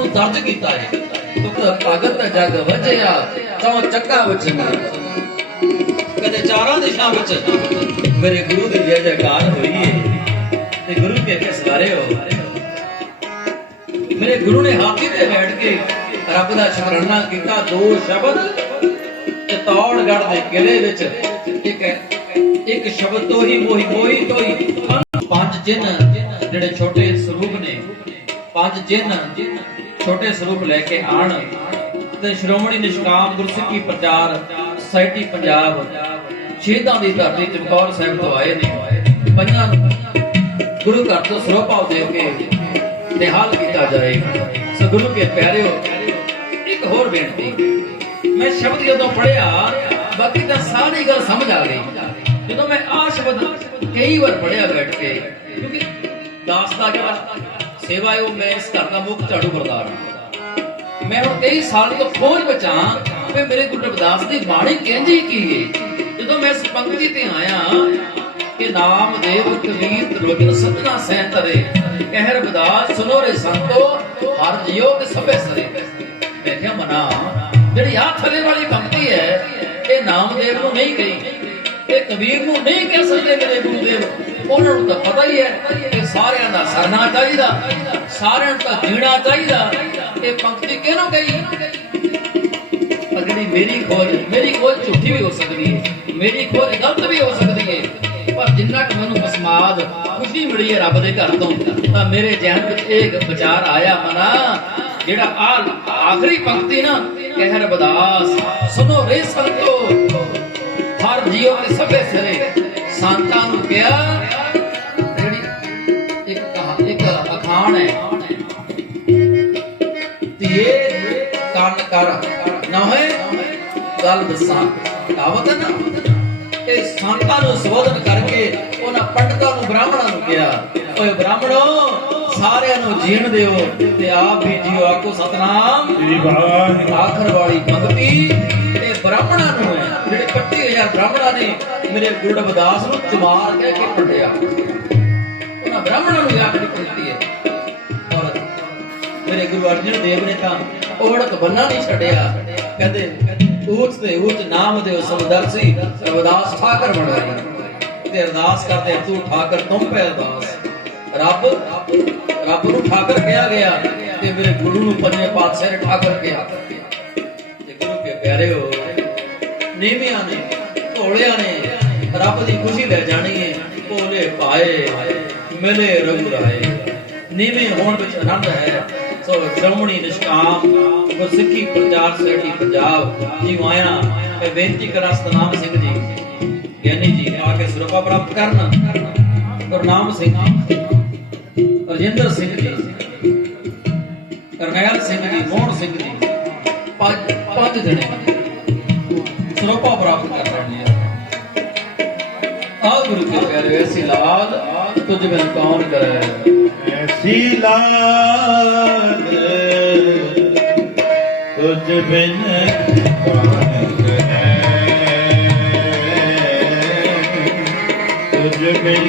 ਨੂੰ ਦਰਜ ਕੀਤਾ ਹੈ। ਤੁਕ ਭਗਤ ਜਗ ਵਜਿਆ ਤਉ ਚੱਕਾ ਵਚਨ ਕਦੇ ਚਾਰਾਂ ਦਿਸ਼ਾ ਵਿੱਚ। ਮੇਰੇ ਗੁਰੂ ਦੀ ਜੈ ਜੈਕਾਰ ਹੋਈ ਹੈ ਤੇ ਗੁਰੂ ਕੇ ਕੇ ਸਵਾਰੇ ਹੋ। ਮੇਰੇ ਗੁਰੂ ਨੇ ਹਾਥੀ ਤੇ ਬੈਠ ਕੇ ਰੱਬ ਦਾ ਸ਼ੁਕਰਾਨਾ ਕੀਤਾ, ਦੋ ਸ਼ਬਦ ਤੇ ਤੌੜਗੜ ਦੇ ਕਿਲੇ ਵਿੱਚ। ਇੱਕ ਇੱਕ ਸ਼ਬਦ ਤੋਂ ਹੀ ਮੋਹੀ ਮੋਹੀ ਤੋਂ ਪੰਜ ਜਿੰਨ ਜਿਹੜੇ ਛੋਟੇ ਸਰੂਪ ਨੇ। ਪੰਜ ਜਿੰਨ ਛੋਟੇ ਸਰੂਪ ਲੈ ਕੇ ਆਣ ਤੇ ਸ਼੍ਰੋਮਣੀ ਨਿਸ਼ਕਾਮ ਗੁਰਸਿੱਖੀ ਪ੍ਰਚਾਰ ਸੁਸਾਇਟੀ ਪੰਜਾਬ ਸ਼ਹੀਦਾਂ ਦੀ ਧਰਤੀ ਚਮਕੌਰ ਸਾਹਿਬ ਤੋਂ ਆਏ ਨੇ। ਪੰਜਾਂ ਗੁਰੂ ਘਰ ਤੋਂ ਸਰੋਪਾਉ ਦੇ ਕੇ ਨਿਹਾਲ ਕੀਤਾ ਜਾਏਗਾ ਸੋ ਗੁਰੂ ਕੇ ਪਿਆਰਿਓ, ਇੱਕ ਹੋਰ ਬੇਨਤੀ। ਮੈਂ ਸ਼ਬਦ ਜਦੋਂ ਪੜਿਆ ਬਾਕੀ ਤਾਂ ਸਾਰੀ ਗੱਲ ਸਮਝ ਆ ਗਈ। ਜਦੋਂ ਮੈਂ ਆ ਸ਼ਬਦ ਕਈ ਵਾਰ ਪੜਿਆ ਬੈਠ ਕੇ, ਕਿਉਂਕਿ ਦਾਸ ਦਾ ਜਿਹੜਾ ਸੇਵਾ ਹੈ, ਉਹ ਮੈਂ ਇਸ ਘਰ ਦਾ ਮੁੱਖ ਝਾੜੂ ਪ੍ਰਦਾਨ ਹਾਂ। ਮੈਂ ਹੁਣ ਕਈ ਸਾਲ ਤੋਂ ਖੋਜ ਬਚਾਂ ਕਿ ਮੇਰੇ ਗੁਰੂ ਰਵਿਦਾਸ ਦੀ ਬਾਣੀ ਕਹਿੰਦੀ ਕੀ ਹੈ ਜਦੋਂ ਮੈਂ ਇਸ ਪੰਕਤੀ ਤੇ ਆਇਆ ਕਿ ਨਾਮ ਦੇਵ ਕਬੀਰ ਤਰੋਜਨ ਸਤਨਾ ਸਹਿਤਰੇ ਕਹਿ ਰਵਿਦਾਸ ਸੁਨੋ ਰੇ ਸੰਤੋ, ਹਰ ਜਿਓ ਤੇ ਸਭੇ ਸਰੇ। ਮੈਂ ਕਿਹਾ, ਮਨਾ, ਜਿਹੜੀ ਆ ਥਲੇ ਵਾਲੀ ਪੰਕਤੀ ਹੈ, ਇਹ ਨਾਮਦੇਵ ਨੂੰ ਨਹੀਂ ਕਹੀ। ਇਹ ਕਬੀਰ ਨੂੰ ਨਹੀਂ ਕਹਿ ਸਕਦੇ ਮੇਰੇ ਗੁਰੂਦੇਵ ਉਹਨਾਂ ਨੂੰ ਤਾਂ ਪਤਾ ਹੀ ਹੈ ਕਿ ਸਾਰਿਆਂ ਦਾ ਸਰਨਾ ਚਾਹੀਦਾ ਸਾਰਿਆਂ ਨੂੰ ਤਾਂ ਜੀਣਾ ਚਾਹੀਦਾ ਇਹ ਪੰਕਤੀ ਕਿਹਨੂੰ ਕਹੀ ਪਰ ਜਿਹੜੀ ਮੇਰੀ ਖੋਜ ਮੇਰੀ ਖੋਜ ਝੂਠੀ ਵੀ ਹੋ ਸਕਦੀ ਹੈ ਮੇਰੀ ਖੋਜ ਗਲਤ ਵੀ ਹੋ ਸਕਦੀ ਹੈ ਪਰ ਜਿੰਨਾ ਕਿ ਮੈਨੂੰ ਬਸਮਾਦ ਖੁਸ਼ੀ ਮਿਲੀ ਹੈ ਰੱਬ ਦੇ ਘਰ ਤੋਂ ਤਾਂ ਮੇਰੇ ਜਹਨ ਵਿੱਚ ਇਹ ਵਿਚਾਰ ਆਇਆ ਮਨਾ ਜਿਹੜਾ ਆ ਆਖਰੀ ਪੰਕਤੀ ਨਾ ਕਹਿਰ ਬਦਾਸ ਸੁਨੋ ਰੇ ਸੰਤੋ ਹਰ ਜੀਵ ਦੇ ਸਭੇ ਸਿਰੇ। ਸੰਤਾਂ ਨੂੰ ਕਿਹਾ ਜਿਹੜੀ ਇੱਕ ਕਹਾ ਇੱਕ ਅਖਾਣ ਹੈ ਧੀਏ ਕੰਨ ਕਰ। ਨਾ ਹੋਏ ਗੱਲ ਦੱਸਾਂ। ਕਹਾਵਤ ਹੈ ਨਾ। ਇਹ ਸੰਤਾਂ ਨੂੰ ਸੰਬੋਧਨ ਕਰਕੇ ਉਹਨਾਂ ਪੰਡਤਾਂ ਨੂੰ ਬ੍ਰਾਹਮਣਾਂ ਨੂੰ ਕਿਹਾ ਓਏ ਬ੍ਰਾਹਮਣੋ ਸਾਰਿਆਂ ਨੂੰ ਜੀਣ ਦਿਓ ਤੇ ਆਪ ਵੀ ਜੀਓ। ਆਖੋ ਸਤਨਾਮ। ਸ੍ਰੀ ਵਾਹਿਗੁਰੂ। ਆਖਰ ਵਾਲੀ ਪੰਕਤੀ ਬ੍ਰਾਹਮਣਾਂ ਨੂੰ ਹੈ। ਜਿਹੜੇ 25000 ਬ੍ਰਾਹਮਣਾਂ ਨੇ, ਮੇਰੇ ਗੁਰੂ ਰਵਿਦਾਸ ਨੂੰ ਚਮਾਰ ਕਹਿ ਕੇ ਪੜਿਆ ਉਹਨਾਂ ਬ੍ਰਾਹਮਣਾਂ ਨੂੰ ਯਾਦ ਕੀਤੀ ਹੈ। ਔਰ ਮੇਰੇ ਗੁਰੂ ਅਰਜਨ ਦੇਵ ਨੇ ਤਾਂ ਓੜਕ ਬੰਨਾ ਨਹੀਂ ਛੱਡਿਆ। ਕਹਿੰਦੇ, ਊਚ ਤੇ ਊਚ ਨਾਮ ਦੇ ਸਮਦਰਸੀ ਰਵਿਦਾਸ ਠਾਕਰ ਬਣਾਈ ਤੇ ਅਰਦਾਸ ਕਰਦੇ, ਤੂੰ ਠਾਕਰ ਤੁਮ ਪੈ ਅਰਦਾਸ। ਰੱਬ ਰੱਬ ਨੂੰ ਠਾਕਰ ਕਿਹਾ ਗਿਆ। ਤੇ ਮੇਰੇ ਗੁਰੂ ਨੂੰ ਪੰਜਵੇਂ ਪਾ ਨੀਵਿਆਂ ਨੇ ਢੋਲਿਆਂ ਨੇ, ਰੱਬ ਦੀ ਖੁਸ਼ੀ ਲੈ ਜਾਣੀ ਹੈ ਭੋਲੇ ਪਾਏ ਮਿਲੇ ਰੰਗ ਰਾਏ। ਨੀਵੇਂ ਹੋਣ ਵਿੱਚ ਆਨੰਦ ਹੈ, ਸੋ ਸ਼੍ਰੋਮਣੀ ਨਿਸ਼ਕਾਮ, ਗੁਰਸਿੱਖੀ ਪ੍ਰਚਾਰ ਸੋਸਾਇਟੀ ਪੰਜਾਬ। ਜੀ ਆਇਆ, ਮੈਂ ਬੇਨਤੀ ਕਰਾਂ ਸਤਨਾਮ ਸਿੰਘ ਜੀ, ਗਿਆਨੀ ਜੀ ਆ ਕੇ ਸਰੂਪਾ ਪ੍ਰਾਪਤ ਕਰਨ। ਗੁਰਨਾਮ ਸਿੰਘ, ਰਜਿੰਦਰ ਸਿੰਘ ਜੀ ਕਰਨੈਲ ਸਿੰਘ ਜੀ, ਮੋਹਨ ਸਿੰਘ ਜੀ, ਪੰਜ ਪੰਜ ਜਣੇ। ਸਰੂਪਾ ਪ੍ਰਾਪਤ ਕਰ ਰਹੇ ਨੇ ਆ ਗੁਰੂ ਕੇ ਪਿਆਰੇ ਐਸੀ ਲਾਲ ਤੁਝ ਬਿਨ ਕੌਣ ਕਰੇ? ਐਸੀ ਲਾਲ ਤੁਝ ਬਿਨ ਕੌਣ ਕਰੇ? ਤੁਝ ਬਿਨ